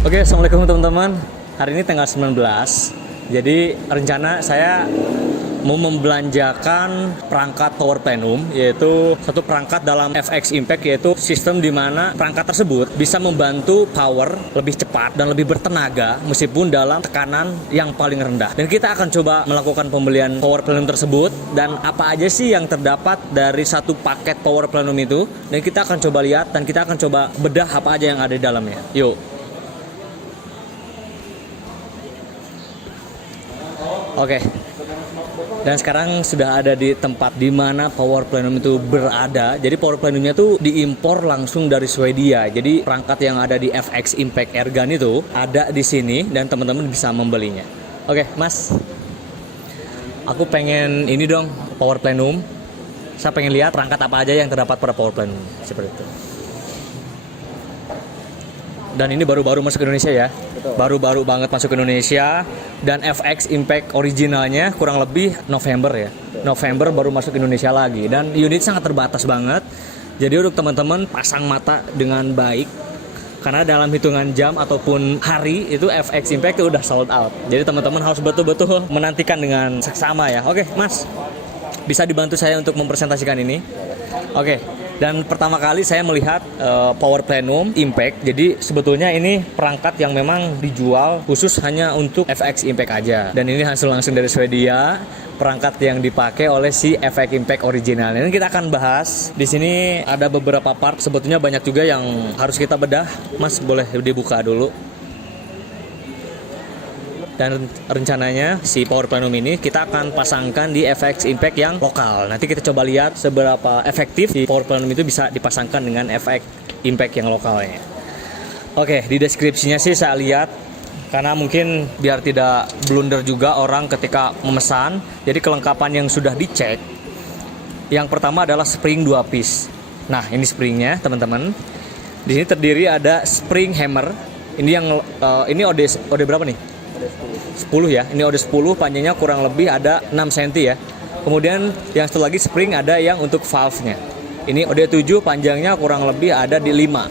Oke, assalamualaikum teman-teman. Hari ini tanggal 19. Jadi rencana saya mau membelanjakan perangkat Power Plenum, yaitu satu perangkat dalam FX Impact, yaitu sistem di mana perangkat tersebut bisa membantu power lebih cepat dan lebih bertenaga meskipun dalam tekanan yang paling rendah. Dan kita akan coba melakukan pembelian Power Plenum tersebut dan apa aja sih yang terdapat dari satu paket Power Plenum itu, dan kita akan coba lihat dan kita akan coba bedah apa aja yang ada di dalamnya. Yuk. Oke, dan sekarang sudah ada di tempat di mana Power Plenum itu berada. Jadi Power Plenumnya tuh diimpor langsung dari Swedia. Jadi perangkat yang ada di FX Impact Airgun itu ada di sini dan teman-teman bisa membelinya. Oke, Mas, aku pengen ini dong, Power Plenum. Saya pengen lihat perangkat apa aja yang terdapat pada Power Plenum seperti itu. Dan ini baru-baru masuk ke Indonesia ya. Betul. Baru-baru banget masuk ke Indonesia. Dan FX Impact originalnya kurang lebih November ya. Betul. November baru masuk ke Indonesia lagi. Dan unit sangat terbatas banget. Jadi untuk teman-teman pasang mata dengan baik. Karena dalam hitungan jam ataupun hari itu FX Impact itu udah sold out. Jadi teman-teman harus betul-betul menantikan dengan seksama ya. Oke, Mas, bisa dibantu saya untuk mempresentasikan ini? Oke. Dan pertama kali saya melihat Power Plenum Impact. Jadi sebetulnya ini perangkat yang memang dijual khusus hanya untuk FX Impact aja. Dan ini hasil langsung dari Swedia, perangkat yang dipakai oleh si FX Impact original. Ini kita akan bahas. Di sini ada beberapa part, sebetulnya banyak juga yang harus kita bedah. Mas, boleh dibuka dulu. Dan rencananya si Power Plenum ini kita akan pasangkan di FX Impact yang lokal. Nanti kita coba lihat seberapa efektif si Power Plenum itu bisa dipasangkan dengan FX Impact yang lokalnya. Oke, di deskripsinya sih saya lihat, karena mungkin biar tidak blunder juga orang ketika memesan. Jadi kelengkapan yang sudah dicek, yang pertama adalah spring 2 piece. Nah, ini springnya teman-teman. Di sini terdiri ada spring hammer. Ini yang ini OD berapa nih? 10 ya, ini OD 10, panjangnya kurang lebih ada 6 cm ya. Kemudian yang satu lagi spring ada yang untuk valve-nya. Ini OD 7, panjangnya kurang lebih ada di 5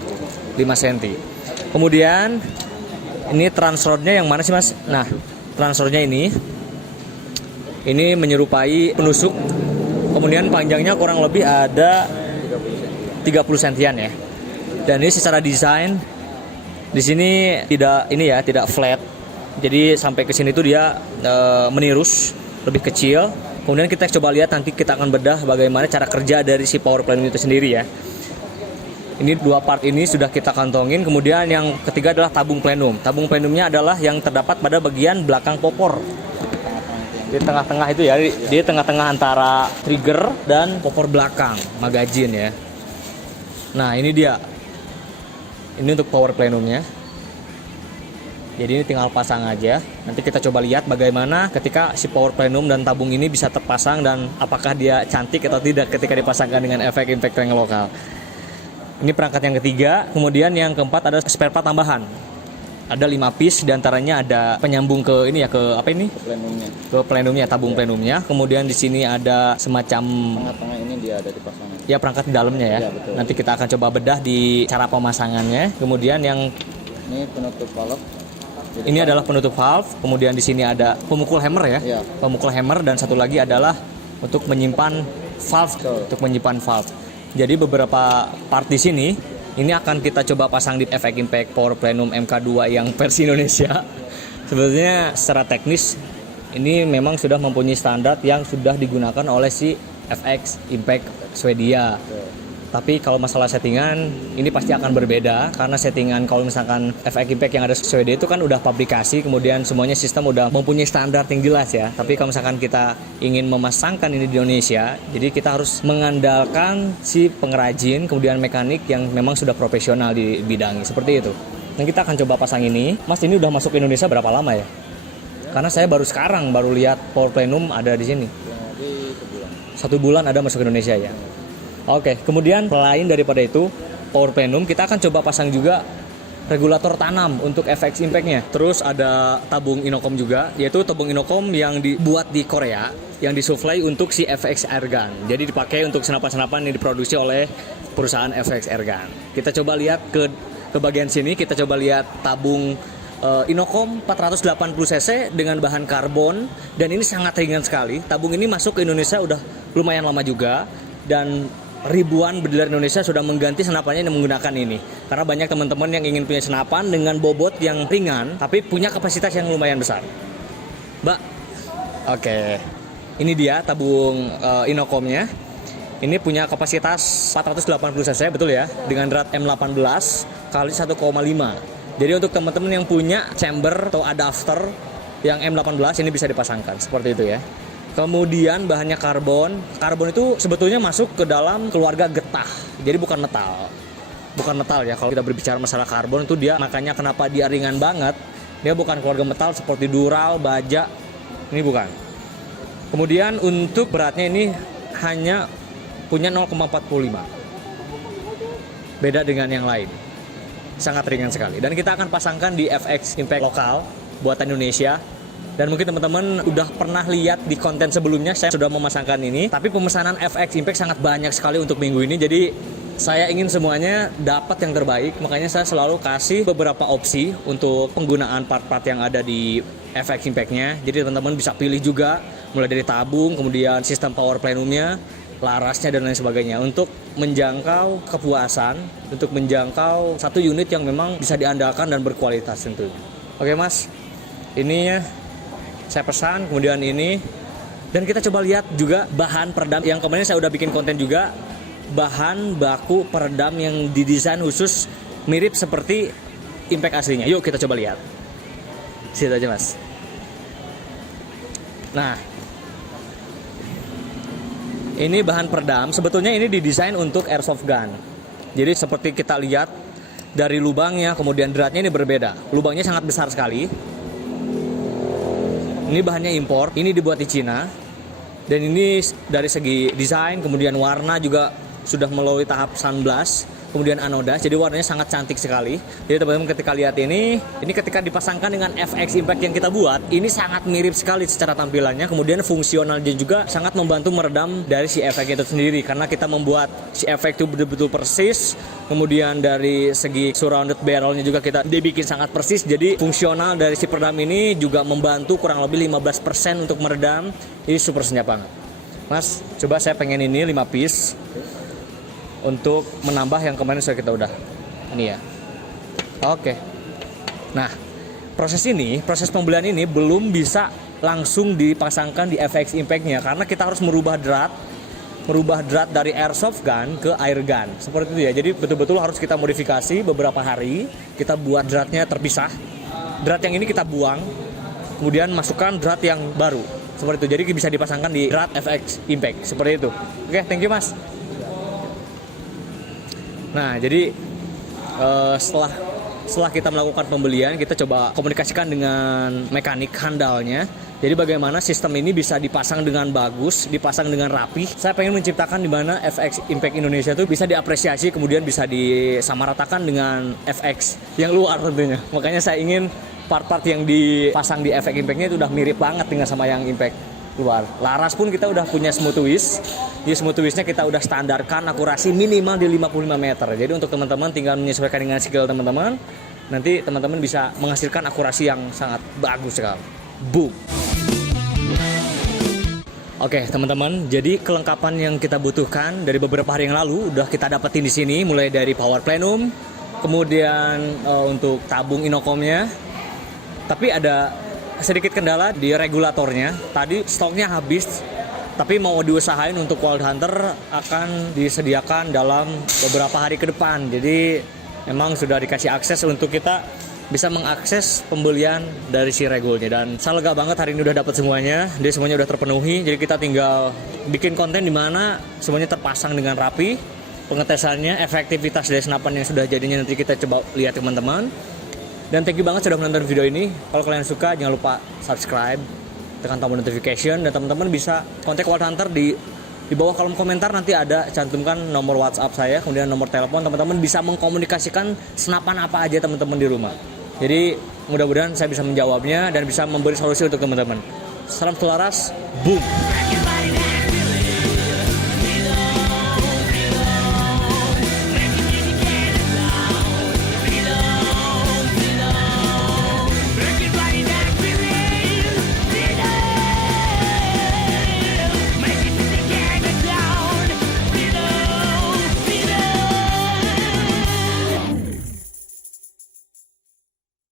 cm. Kemudian ini transrodnya yang mana sih Mas? Nah, transrodnya ini menyerupai penusuk. Kemudian panjangnya kurang lebih ada 30 cm ya. Dan ini secara desain di sini tidak flat. Jadi sampai ke sini tuh dia menirus, lebih kecil. Kemudian kita coba lihat, nanti kita akan bedah bagaimana cara kerja dari si Power Plenum itu sendiri ya. Ini dua part ini sudah kita kantongin. Kemudian yang ketiga adalah tabung plenum. Tabung plenumnya adalah yang terdapat pada bagian belakang popor. Di tengah-tengah itu ya, di tengah-tengah antara trigger dan popor belakang magazine ya. Nah, ini dia. Ini untuk Power Plenumnya. Jadi ini tinggal pasang aja. Nanti kita coba lihat bagaimana ketika si Power Plenum dan tabung ini bisa terpasang dan apakah dia cantik atau tidak ketika dipasangkan dengan efek impact yang lokal. Ini perangkat yang ketiga. Kemudian yang keempat ada spare part tambahan. Ada 5 piece, diantaranya ada penyambung ke ini ya, ke apa ini? Ke plenumnya, tabung plenumnya. Kemudian di sini ada semacam tengah-tengah ini dia ada dipasangin. Ya, perangkat di dalamnya ya. Ya, betul. Nanti kita akan coba bedah di cara pemasangannya. Kemudian yang ini penutup valve. Ini adalah penutup valve, kemudian di sini ada pemukul hammer ya. Iya. Pemukul hammer, dan satu lagi adalah untuk menyimpan valve, untuk menyimpan valve. Jadi beberapa part di sini ini akan kita coba pasang di FX Impact Power Plenum MK2 yang versi Indonesia. Sebetulnya secara teknis ini memang sudah mempunyai standar yang sudah digunakan oleh si FX Impact Swedia. Tapi kalau masalah settingan ini pasti akan berbeda, karena settingan kalau misalkan FX Impact yang ada di Swedia itu kan udah pabrikasi, kemudian semuanya sistem udah mempunyai standar yang jelas ya. Tapi kalau misalkan kita ingin memasangkan ini di Indonesia, jadi kita harus mengandalkan si pengrajin kemudian mekanik yang memang sudah profesional di bidangnya, seperti itu. Dan kita akan coba pasang ini. Mas, ini udah masuk ke Indonesia berapa lama ya? Karena saya baru sekarang lihat Power Plenum ada di sini. Satu bulan ada masuk ke Indonesia ya. Oke, kemudian selain daripada itu Power Plenum, kita akan coba pasang juga regulator tanam untuk FX Impact-nya. Terus ada tabung Inokom juga, yaitu tabung Inokom yang dibuat di Korea, yang disuplai untuk si FX Airgun. Jadi dipakai untuk senapan-senapan yang diproduksi oleh perusahaan FX Airgun. Kita coba lihat ke ke bagian sini. Kita coba lihat tabung Inokom 480 cc dengan bahan karbon, dan ini sangat ringan sekali. Tabung ini masuk ke Indonesia udah lumayan lama juga, dan ribuan berdealer Indonesia sudah mengganti senapannya dengan menggunakan ini. Karena banyak teman-teman yang ingin punya senapan dengan bobot yang ringan tapi punya kapasitas yang lumayan besar. Mbak, oke. Ini dia tabung Inokomnya. Ini punya kapasitas 480 cc, betul ya? Dengan drat M18 kali 1,5. Jadi untuk teman-teman yang punya chamber atau adapter yang M18 ini bisa dipasangkan seperti itu ya. Kemudian bahannya karbon. Karbon itu sebetulnya masuk ke dalam keluarga getah. Jadi bukan metal. Bukan metal ya. Kalau kita berbicara masalah karbon itu dia, makanya kenapa dia ringan banget. Dia bukan keluarga metal seperti dural, baja. Ini bukan. Kemudian untuk beratnya ini hanya punya 0,45. Beda dengan yang lain. Sangat ringan sekali. Dan kita akan pasangkan di FX Impact lokal buatan Indonesia. Dan mungkin teman-teman udah pernah lihat di konten sebelumnya saya sudah memasangkan ini. Tapi pemesanan FX Impact sangat banyak sekali untuk minggu ini. Jadi saya ingin semuanya dapat yang terbaik. Makanya saya selalu kasih beberapa opsi untuk penggunaan part-part yang ada di FX Impact-nya. Jadi teman-teman bisa pilih juga mulai dari tabung, kemudian sistem power plenumnya, larasnya dan lain sebagainya, untuk menjangkau kepuasan, untuk menjangkau satu unit yang memang bisa diandalkan dan berkualitas tentunya. Oke Mas, ini saya pesan, kemudian ini, dan kita coba lihat juga bahan peredam yang kemarin saya udah bikin konten juga, bahan baku peredam yang didesain khusus mirip seperti Impact aslinya. Yuk kita coba lihat. Situ aja Mas. Nah, ini bahan peredam, sebetulnya ini didesain untuk airsoft gun. Jadi seperti kita lihat dari lubangnya, kemudian dratnya ini berbeda. Lubangnya sangat besar sekali. Ini bahannya impor, ini dibuat di Cina. Dan ini dari segi desain, kemudian warna juga sudah melalui tahap sunblast, kemudian anoda. Jadi warnanya sangat cantik sekali. Jadi teman-teman ketika lihat ini ketika dipasangkan dengan FX Impact yang kita buat, ini sangat mirip sekali secara tampilannya. Kemudian fungsionalnya juga sangat membantu meredam dari si efek itu sendiri. Karena kita membuat si efek itu betul-betul persis. Kemudian dari segi surrounded barrelnya juga kita dibikin sangat persis. Jadi fungsional dari si peredam ini juga membantu kurang lebih 15% untuk meredam. Ini super senyap banget. Mas, coba saya pengen ini 5 piece untuk menambah yang kemarin sudah kita udah. Ini ya. Oke. Nah, proses pembelian ini belum bisa langsung dipasangkan di FX Impact-nya karena kita harus merubah drat dari airsoft gun ke air gun. Seperti itu ya. Jadi betul-betul harus kita modifikasi beberapa hari. Kita buat dratnya terpisah. Drat yang ini kita buang, kemudian masukkan drat yang baru. Seperti itu. Jadi bisa dipasangkan di drat FX Impact. Seperti itu. Oke, thank you Mas. Nah, jadi setelah kita melakukan pembelian, kita coba komunikasikan dengan mekanik handalnya. Jadi bagaimana sistem ini bisa dipasang dengan bagus, dipasang dengan rapi. Saya pengen menciptakan di mana FX Impact Indonesia itu bisa diapresiasi, kemudian bisa disamaratakan dengan FX yang luar tentunya. Makanya saya ingin part-part yang dipasang di FX Impact-nya itu udah mirip banget dengan sama yang Impact luar. Laras pun kita udah punya smooth twist. Di smooth twist-nya kita udah standarkan akurasi minimal di 55 meter. Jadi untuk teman-teman tinggal menyesuaikan dengan skill teman-teman. Nanti teman-teman bisa menghasilkan akurasi yang sangat bagus sekali. Boom. Oke teman-teman, jadi kelengkapan yang kita butuhkan dari beberapa hari yang lalu udah kita dapetin di sini, mulai dari power plenum, kemudian untuk tabung Inokomnya. Tapi ada sedikit kendala di regulatornya. Tadi stoknya habis, tapi mau diusahain untuk Wild Hunter akan disediakan dalam beberapa hari ke depan. Jadi memang sudah dikasih akses untuk kita bisa mengakses pembelian dari si regulnya. Dan saya lega banget hari ini udah dapat semuanya. Dia semuanya udah terpenuhi. Jadi kita tinggal bikin konten di mana semuanya terpasang dengan rapi. Pengetesannya, efektivitas dari senapan yang sudah jadinya nanti kita coba lihat teman-teman. Dan thank you banget sudah menonton video ini. Kalau kalian suka jangan lupa subscribe, tekan tombol notification, dan teman-teman bisa kontak Wild Hunter di bawah kolom komentar. Nanti ada cantumkan nomor WhatsApp saya, kemudian nomor telepon. Teman-teman bisa mengkomunikasikan senapan apa aja teman-teman di rumah. Jadi mudah-mudahan saya bisa menjawabnya dan bisa memberi solusi untuk teman-teman. Salam selaras, boom.